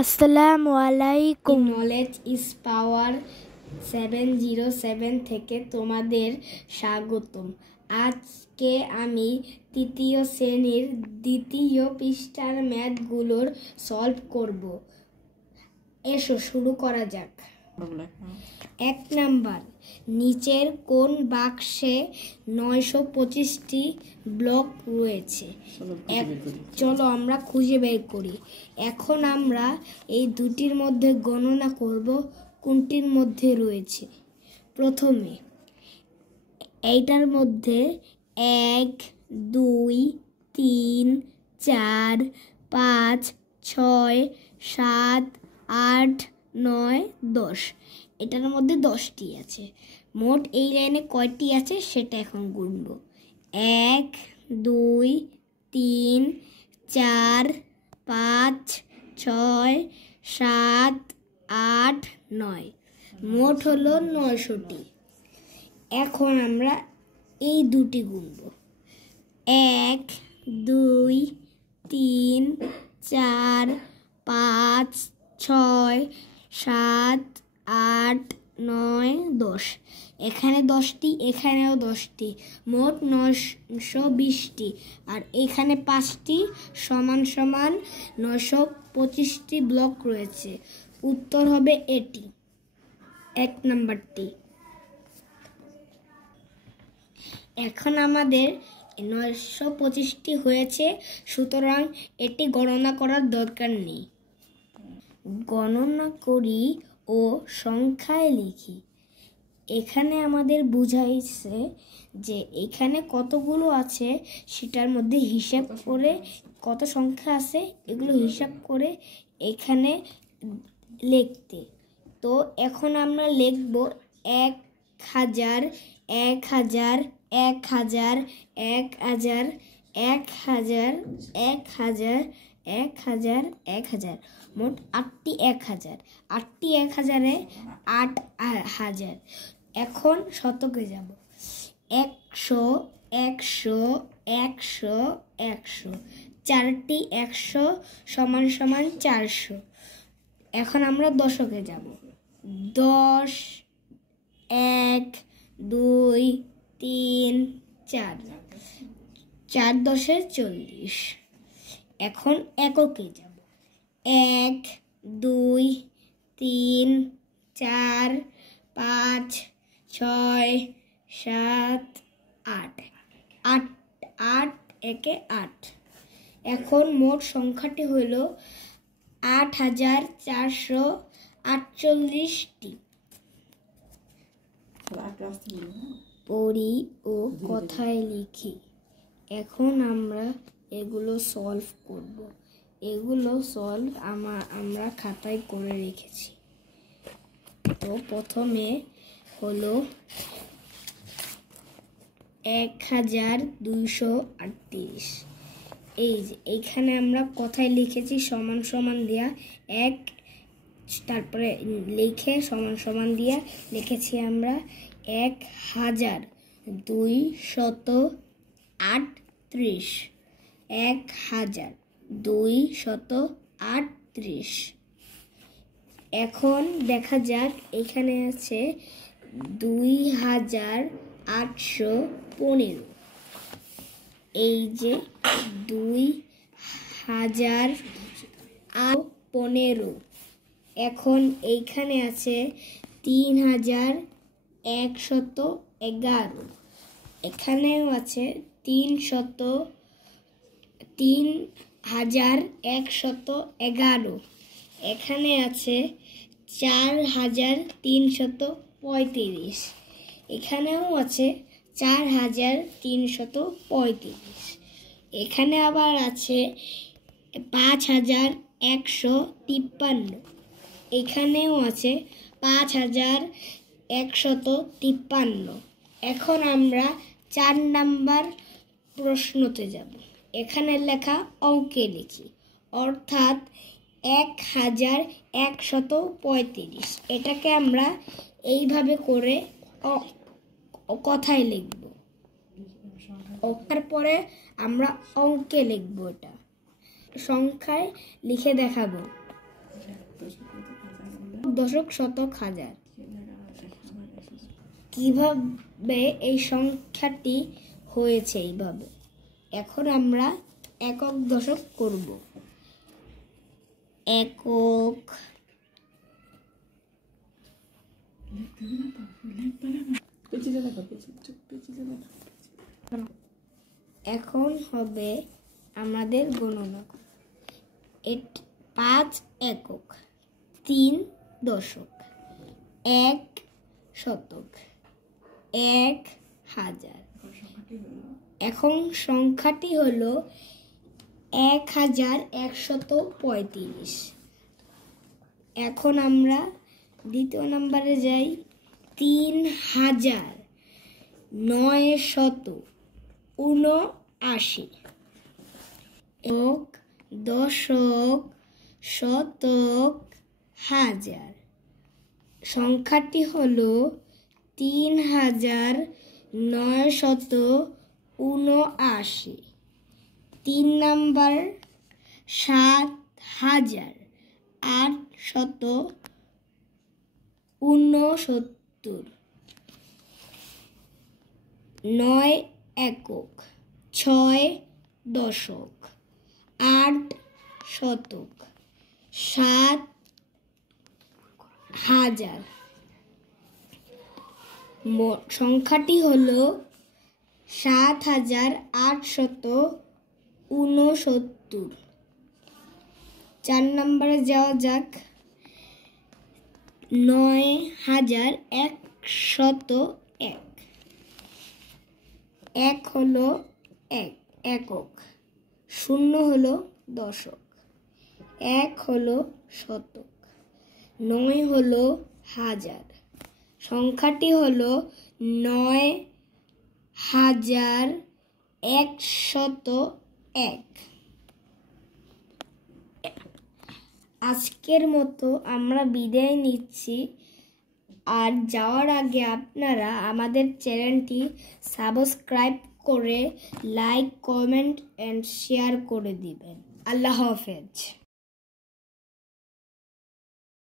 আসসালামু আলাইকুম। Knowledge is power 707 থেকে তোমাদের স্বাগতম। আজকে আমি তৃতীয় শ্রেণীর দ্বিতীয় পৃষ্ঠার ম্যাথগুলোর সলভ করব। এসো শুরু করা যাক। 1 নাম্বার, নিচের কোন বাক্সে 925টি ব্লক রয়েছে? চলো আমরা খুঁজে বের করি। এখন আমরা এই দুটির মধ্যে গণনা করব কোনটির মধ্যে রয়েছে। প্রথমে এইটার মধ্যে 1 2 3 4 5 6 7 8 9 10, এটার মধ্যে 10টি আছে। মোট এই লাইনে কয়টি আছে সেটা এখন গুনব। 1 2 3 4 5 6 7 8 9, মোট হলো 900টি। এখন আমরা এই দুটি গুনব। 1 2 3 4 5 6 7 8 9 10, এখানে 10টি, এখানেও 10টি, মোট 920টি। আর এখানে 5টি সমান সমান 925টি ব্লক রয়েছে। উত্তর হবে এটি, 1 নাম্বারটি। এখন আমাদের 925টি হয়েছে, সুতরাং এটি গণনা করার দরকার নেই। গণনা করি ও সংখ্যায় লিখি। এখানে আমাদের বুঝাইছে যে এখানে কতগুলো আছে সেটার মধ্যে হিসাব করে কত সংখ্যা আছে এগুলো হিসাব করে এখানে লিখতে। তো এখন আমরা লিখব 1000 1000 1000 1000 1000 1000 1000 1000, মোট 8টি 1000। 8টি 1000-এ 8000। এখন শতকে যাব। 100 100 100 100, 4টি 100 সমান সমান 400। এখন আমরা দশকে যাব। 10 1 2 3 4, 4 10-এ 40। এখন এককে যাব। 1 2 3 4 5 6 7 8, 8 8 একে 8। এখন মোট সংখ্যাটি হইল 8448টি। পড়ি ও কথায় লিখি। এখন আমরা এগুলো সলভ করব। এগুলো সলভ আমরা খাতায় করে রেখেছি। তো প্রথমে হলো 1238। এই যে এইখানে আমরা কথায় লিখেছি সমান সমান দেয়া 1, তারপরে লিখে সমান সমান দিয়া লিখেছি আমরা 1238। 1238। এখন দেখা যাক এখানে আছে 2815। এই যে 2015। এখন এইখানে আছে 3111। এখানেও আছে 3111। এখানে আছে 4335। এখানেও আছে 4335। এখানে আবার আছে 5153। এখানেও আছে 5153। এখন আমরা 4 নাম্বার প্রশ্নতে যাব। এখানে লেখা অঙ্কে লিখি, অর্থাৎ 1135। এটাকে আমরা এইভাবে করে কথায় লিখব। তারপরে আমরা অঙ্কে লিখব, এটা সংখ্যায় লিখে দেখাবো। দশক শতক হাজার। কিভাবে এই সংখ্যাটি হয়েছে এইভাবে। এখন আমরা একক দশক করব। একক, এখন হবে আমাদের গণনা। 5 একক, 3 দশক, 1 শতক, 1000। এখন সংখ্যাটি হলো 1135। এখন আমরা দ্বিতীয় নম্বরে যাই। 3979। একক, দশক, শতক, হাজার। সংখ্যাটি হলো 3979। 3 নাম্বার 7869। 9 একক, 6 দশক, 8 শতক, 7000। সংখ্যাটি হলো 7869। 4 নম্বরে যাওয়া যাক। 9101। 1 হলো একক, 0 হলো দশক, 1 হলো শতক, 9 হলো হাজার। সংখ্যাটি হলো 9101। আজকের মতো আমরা বিদায় নিচ্ছি। আর যাওয়ার আগে আপনারা আমাদের চ্যানেলটি সাবস্ক্রাইব করে লাইক, কমেন্ট এন্ড শেয়ার করে দিবেন। আল্লাহ হাফেজ।